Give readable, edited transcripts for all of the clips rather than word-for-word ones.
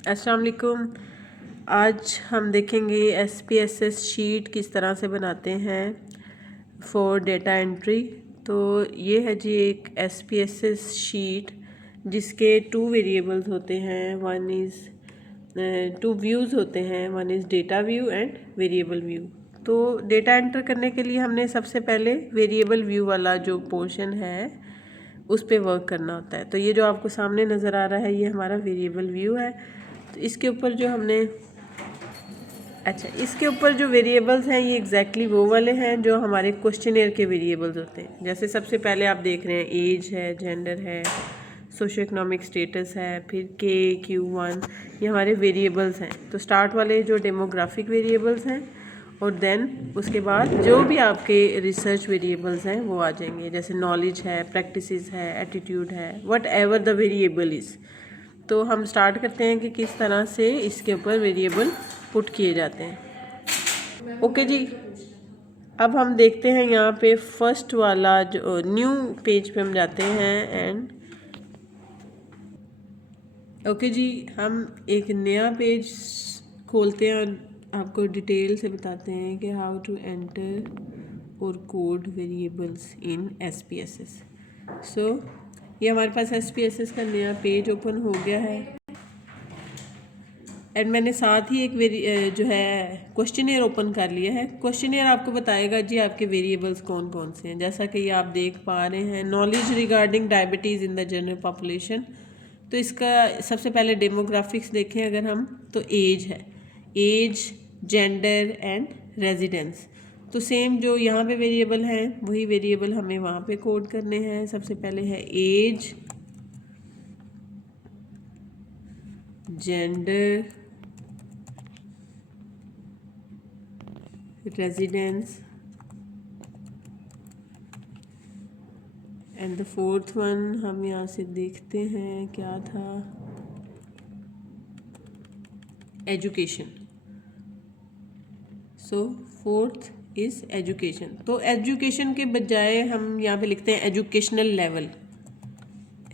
अस्सलाम वालेकुम। आज हम देखेंगे SPSS शीट किस तरह से बनाते हैं फॉर डेटा एंट्री। तो ये है जी एक SPSS शीट जिसके 2 वेरिएबल्स होते हैं, वन इज़ 2 व्यूज़ होते हैं, one is data view and variable view. तो डेटा एंटर करने के लिए हमने सबसे पहले वेरिएबल व्यू वाला जो पोर्शन है उस पे वर्क करना होता है। तो ये जो आपको सामने नज़र आ रहा है ये हमारा वेरिएबल व्यू है। तो इसके ऊपर जो हमने इसके ऊपर जो वेरिएबल्स हैं ये एग्जैक्टली वो वाले हैं जो हमारे क्वेश्चनेयर के वेरिएबल्स होते हैं। जैसे सबसे पहले आप देख रहे हैं एज है, जेंडर है, सोशो इकोनॉमिक स्टेटस है, फिर Q1, ये हमारे वेरिएबल्स हैं। तो स्टार्ट वाले जो डेमोग्राफिक वेरिएबल्स हैं और देन उसके बाद जो भी आपके रिसर्च वेरिएबल्स हैं वो आ जाएंगे, जैसे नॉलेज है, प्रैक्टिसेस है, एटीट्यूड है, what ever the variable is. तो हम स्टार्ट करते हैं कि किस तरह से इसके ऊपर वेरिएबल पुट किए जाते हैं। ओके जी, अब हम देखते हैं यहाँ पे फर्स्ट वाला जो न्यू पेज पे हम जाते हैं एंड ओके जी, हम एक नया पेज खोलते हैं और आपको डिटेल से बताते हैं कि हाउ टू एंटर और कोड वेरिएबल्स इन SPSS। सो ये हमारे पास SPSS का नया पेज ओपन हो गया है एंड मैंने साथ ही एक जो है क्वेश्चनियर ओपन कर लिया है। क्वेश्चनियर आपको बताएगा जी आपके वेरिएबल्स कौन कौन से हैं। जैसा कि ये आप देख पा रहे हैं, knowledge regarding diabetes in the general population. तो इसका सबसे पहले डेमोग्राफिक्स देखें अगर हम, तो एज है, एज, जेंडर एंड रेजिडेंस। तो सेम जो यहाँ पे वेरिएबल हैं वही वेरिएबल हमें वहाँ पे कोड करने हैं। सबसे पहले है age, gender, residence and the fourth one हम यहाँ से देखते हैं क्या था, education. So fourth is education. तो एजुकेशन के बजाय हम यहाँ पे लिखते हैं एजुकेशनल लेवल,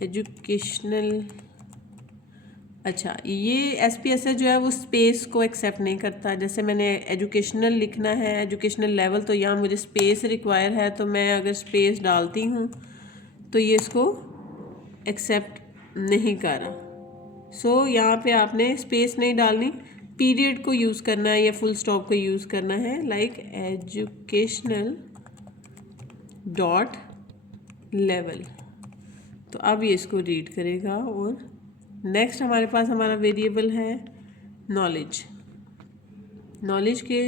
एजुकेशनल। अच्छा, ये SPSS जो है वो स्पेस को एक्सेप्ट नहीं करता। जैसे मैंने एजुकेशनल लिखना है, एजुकेशनल लेवल, तो यहाँ मुझे स्पेस रिक्वायर है। तो मैं अगर स्पेस डालती हूँ तो ये इसको एक्सेप्ट नहीं कर रहा। सो यहाँ पे आपने स्पेस नहीं डालनी, पीरियड को यूज़ करना है या फुल स्टॉप को यूज़ करना है, लाइक एजुकेशनल डॉट लेवल। तो अब ये इसको रीड करेगा। और नेक्स्ट हमारे पास हमारा वेरिएबल है नॉलेज। नॉलेज के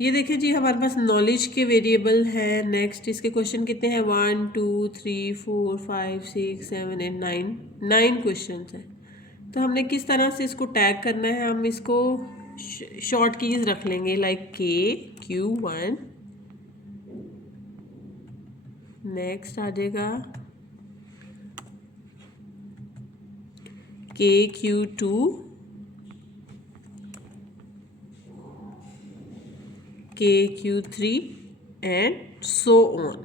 ये देखिए जी हमारे पास नॉलेज के वेरिएबल है। नेक्स्ट इसके क्वेश्चन कितने हैं, 1 2 3 4 5 6 7 8 9 क्वेश्चन हैं। तो हमने किस तरह से इसको टैग करना है, हम इसको शॉर्ट कीज रख लेंगे, लाइक Q1। नेक्स्ट आ जाएगा Q2, Q3 and so on.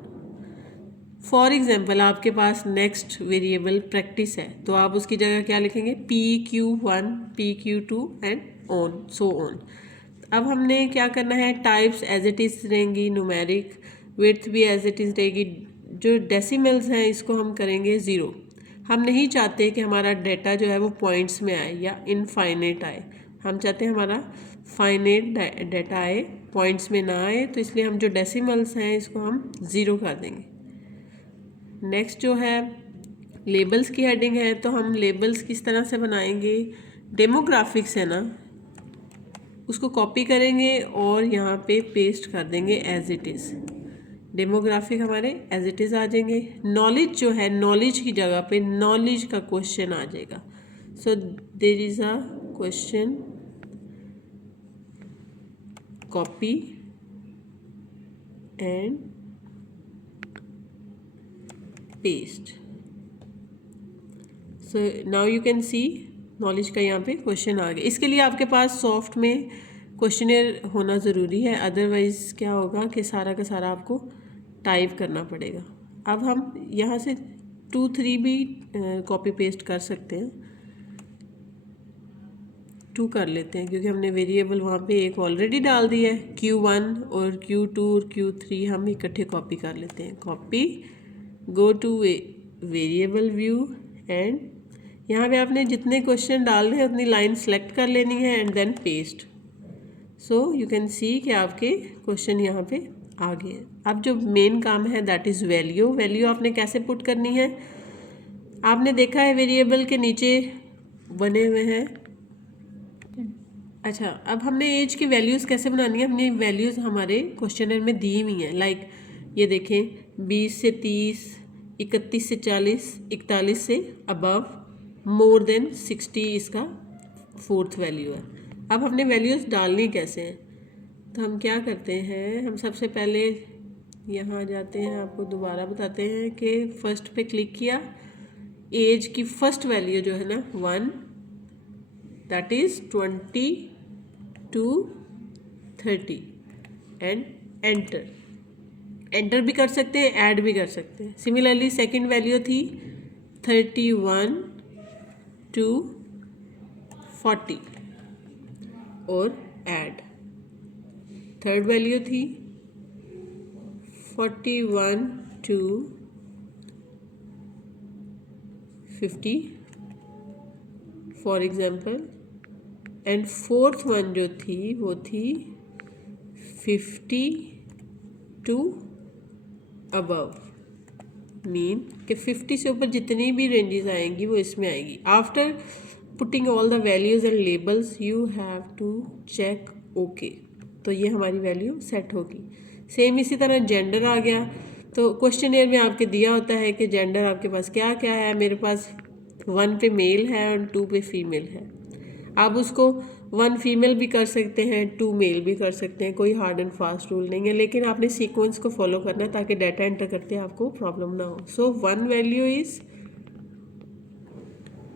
For example आपके पास नेक्स्ट वेरिएबल प्रैक्टिस है तो आप उसकी जगह क्या लिखेंगे, PQ1, PQ2 and on, so on. अब हमने क्या करना है, टाइप्स एज इट इज़ रहेंगी, न्यूमेरिक, विड्थ भी एज इट इज़ रहेगी। जो डेसिमल्स हैं इसको हम करेंगे 0। हम नहीं चाहते कि हमारा डेटा जो है वो पॉइंट्स में आए या इनफाइनेट आए। हम चाहते हैं हमारा फाइनेट डेटा आए, पॉइंट्स में ना आए। तो इसलिए हम जो डेसिमल्स हैं इसको हम 0 कर देंगे। नेक्स्ट जो है लेबल्स की हेडिंग है, तो हम लेबल्स किस तरह से बनाएंगे, डेमोग्राफिक्स है ना, उसको कॉपी करेंगे और यहाँ पे पेस्ट कर देंगे एज इट इज़। डेमोग्राफिक हमारे एज इट इज़ आ जाएंगे। नॉलेज जो है, नॉलेज की जगह पे नॉलेज का क्वेश्चन आ जाएगा। So there is a question, copy and paste. So now you can see knowledge का यहाँ पे क्वेश्चन आ गया। इसके लिए आपके पास सॉफ्ट में क्वेश्चनर होना ज़रूरी है, अदरवाइज़ क्या होगा कि सारा का सारा आपको टाइप करना पड़ेगा। अब हम यहाँ से 2 3 भी कॉपी पेस्ट कर सकते हैं। Q2 कर लेते हैं, क्योंकि हमने वेरिएबल वहाँ पे एक ऑलरेडी डाल दिया है। Q1 और Q2 और Q3 हम इकट्ठे कॉपी कर लेते हैं। Copy, go two variable view, and यहाँ पे आपने जितने क्वेश्चन डालने हैं उतनी लाइन सेलेक्ट कर लेनी है and then paste. So you can see कि आपके क्वेश्चन यहाँ पे आ गए। अब जो मेन काम है दैट इज़ वैल्यू। वैल्यू आपने कैसे पुट करनी है? आपने देखा है वेरिएबल के नीचे बने हुए हैं। अच्छा, अब हमने एज की वैल्यूज़ कैसे बनानी है? हमने वैल्यूज़ हमारे क्वेश्चनर में दी हुई हैं। लाइक ये देखें, 20 से 30, 31 से 40, 41 से अबव, मोर देन 60 इसका फोर्थ वैल्यू है। अब हमने वैल्यूज़ डालनी कैसे हैं? तो हम क्या करते हैं, हम सबसे पहले यहाँ जाते हैं, आपको दोबारा बताते हैं कि फर्स्ट पे क्लिक किया, एज की फर्स्ट वैल्यू जो है ना 1, that is 20 to 30 and enter भी कर सकते हैं, ऐड भी कर सकते हैं। सिमिलरली सेकंड वैल्यू थी 31 to 40 और ऐड। थर्ड वैल्यू थी 41 to 50 for example, and fourth one जो थी वो थी 50 to अबव। मीन कि 50 से ऊपर जितनी भी रेंजेस आएंगी वो इसमें आएगी। After putting all the values and labels you have to check okay, तो ये हमारी वैल्यू सेट होगी। सेम इसी तरह जेंडर आ गया, तो क्वेश्चनियर में आपके दिया होता है कि जेंडर आपके पास क्या क्या है। मेरे पास 1 पे मेल है और 2 पे फीमेल है। आप उसको 1 फीमेल भी कर सकते हैं, 2 मेल भी कर सकते हैं, कोई हार्ड एंड फास्ट रूल नहीं है, लेकिन आपने सीक्वेंस को फॉलो करना है ताकि डाटा एंटर करते आपको प्रॉब्लम ना हो। So 1 value is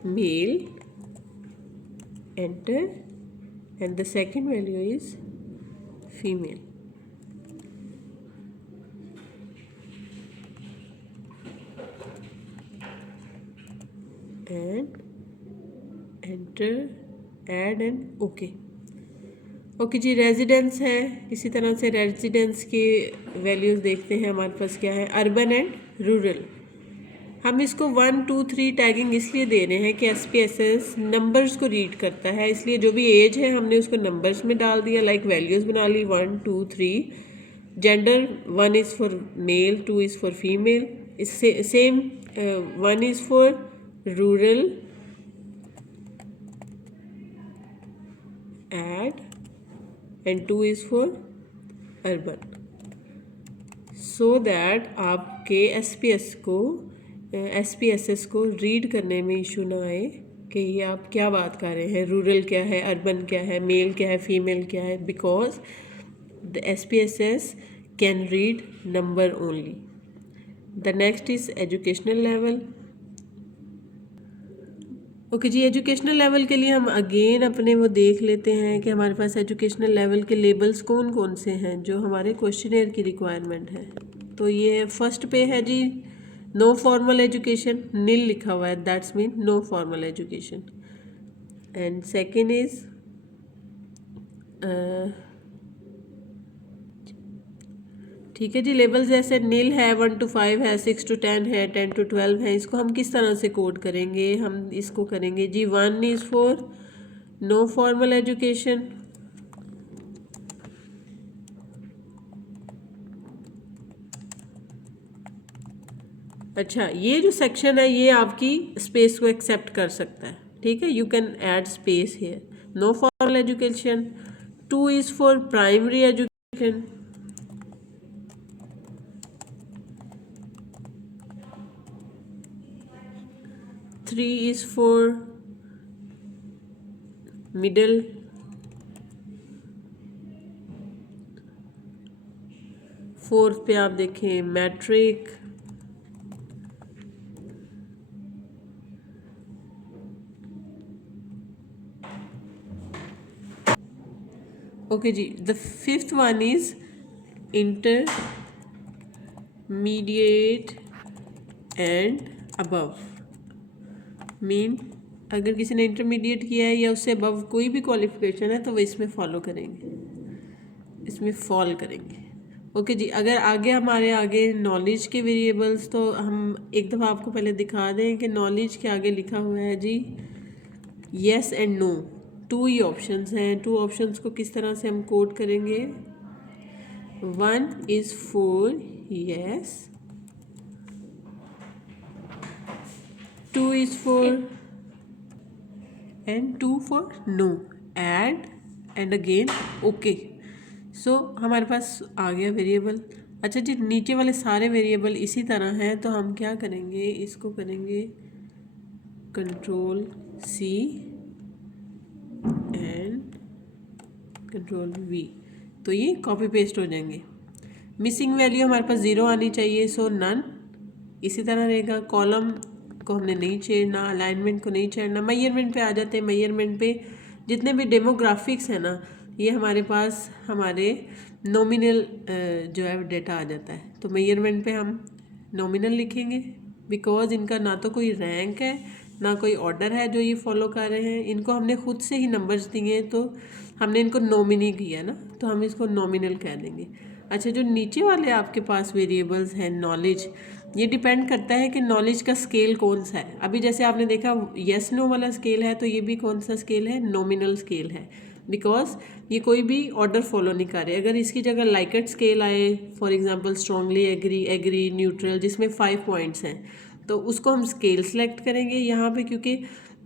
male, enter, and the second value is female. And enter, add and okay. Okay जी, रेजिडेंस है। इसी तरह से रेजिडेंस के वैल्यूज़ देखते हैं हमारे पास क्या है। अर्बन एंड रूरल, हम इसको 1, 2, 3 टैगिंग इसलिए दे रहे हैं कि SPSS नंबर्स को रीड करता है, इसलिए जो भी एज है हमने उसको नंबर्स में डाल दिया। लाइक वैल्यूज़ बना ली 1, 2, 3। Gender 1 is for male, 2 is for female. इससे same 1 is for rural, add, and 2 is for urban, so that आपके SPSS को रीड करने में इशू ना आए कि ये आप क्या बात कर रहे हैं, रूरल क्या है, अर्बन क्या है, मेल क्या है, फीमेल क्या है, because the SPSS can read number only. The next is educational level. Okay जी, एजुकेशनल लेवल के लिए हम अगेन अपने वो देख लेते हैं कि हमारे पास एजुकेशनल लेवल के लेबल्स कौन कौन से हैं जो हमारे क्वेश्चनेयर की रिक्वायरमेंट है। तो ये फर्स्ट पे है जी, नो फॉर्मल एजुकेशन, नील लिखा हुआ है, that's mean no formal education. And second is ठीक है जी, लेबल्स जैसे नील है, 1 to 5 है, 6 to 10 है, 10 to 12 है। इसको हम किस तरह से कोड करेंगे? हम इसको करेंगे जी, 1 is for no formal education, अच्छा ये जो सेक्शन है ये आपकी स्पेस को एक्सेप्ट कर सकता है, ठीक है, you can add space here. No formal education. 2 is for primary education, three is for middle, fourth पे आप देखें मैट्रिक, ओके जी, the fifth one is intermediate and above, mean अगर किसी ने इंटरमीडिएट किया है या उससे अबव कोई भी क्वालिफिकेशन है तो वो इसमें फॉलो करेंगे, इसमें फॉल करेंगे। ओके जी, अगर आगे हमारे आगे नॉलेज के वेरिएबल्स, तो हम एक दफ़ा आपको पहले दिखा दें कि नॉलेज के आगे लिखा हुआ है जी येस एंड नो, 2 ही ऑप्शंस हैं। 2 ऑप्शंस को किस तरह से हम कोड करेंगे? 1 is for yes, 2 is for and 2 for no, add and again okay। सो हमारे पास आ गया वेरिएबल। अच्छा जी, नीचे वाले सारे वेरिएबल इसी तरह हैं, तो हम क्या करेंगे, इसको करेंगे Ctrl+C एंड Ctrl+V, तो ये कॉपी पेस्ट हो जाएंगे। मिसिंग वैल्यू हमारे पास 0 आनी चाहिए, सो नन इसी तरह रहेगा। कॉलम को हमने नहीं छेड़ना, अलाइनमेंट को नहीं छेड़ना। मेजरमेंट पे आ जाते हैं। मेजरमेंट पे जितने भी डेमोग्राफिक्स है ना, ये हमारे पास हमारे नॉमिनल जो है डेटा आ जाता है। तो मेजरमेंट पे हम नॉमिनल लिखेंगे, बिकॉज इनका ना तो कोई रैंक है ना कोई ऑर्डर है जो ये फॉलो कर रहे हैं। इनको हमने खुद से ही नंबर्स दिए हैं, तो हमने इनको नॉमिनी किया ना, तो हम इसको नॉमिनल कह देंगे। अच्छा, जो नीचे वाले आपके पास वेरिएबल्स हैं नॉलेज, ये डिपेंड करता है कि नॉलेज का स्केल कौन सा है। अभी जैसे आपने देखा येस नो वाला स्केल है, तो ये भी कौन सा स्केल है? नॉमिनल स्केल है, बिकॉज ये कोई भी ऑर्डर फॉलो नहीं कर रहे। अगर इसकी जगह लाइकेट स्केल आए, for example strongly agree, agree, neutral, जिसमें 5 पॉइंट्स हैं, तो उसको हम स्केल सेलेक्ट करेंगे यहाँ पे, क्योंकि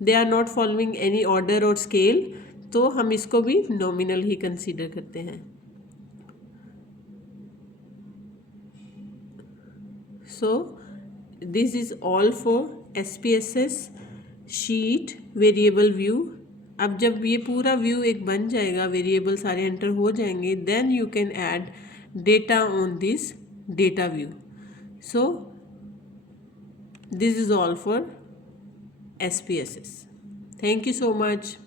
they are not following any order और स्केल, तो हम इसको भी नॉमिनल ही कंसीडर करते हैं। So this is all for SPSS sheet variable view. अब जब ये पूरा व्यू एक बन जाएगा, वेरिएबल सारे एंटर हो जाएंगे, then you can add data on this data view. So this is all for SPSS। Thank you so much.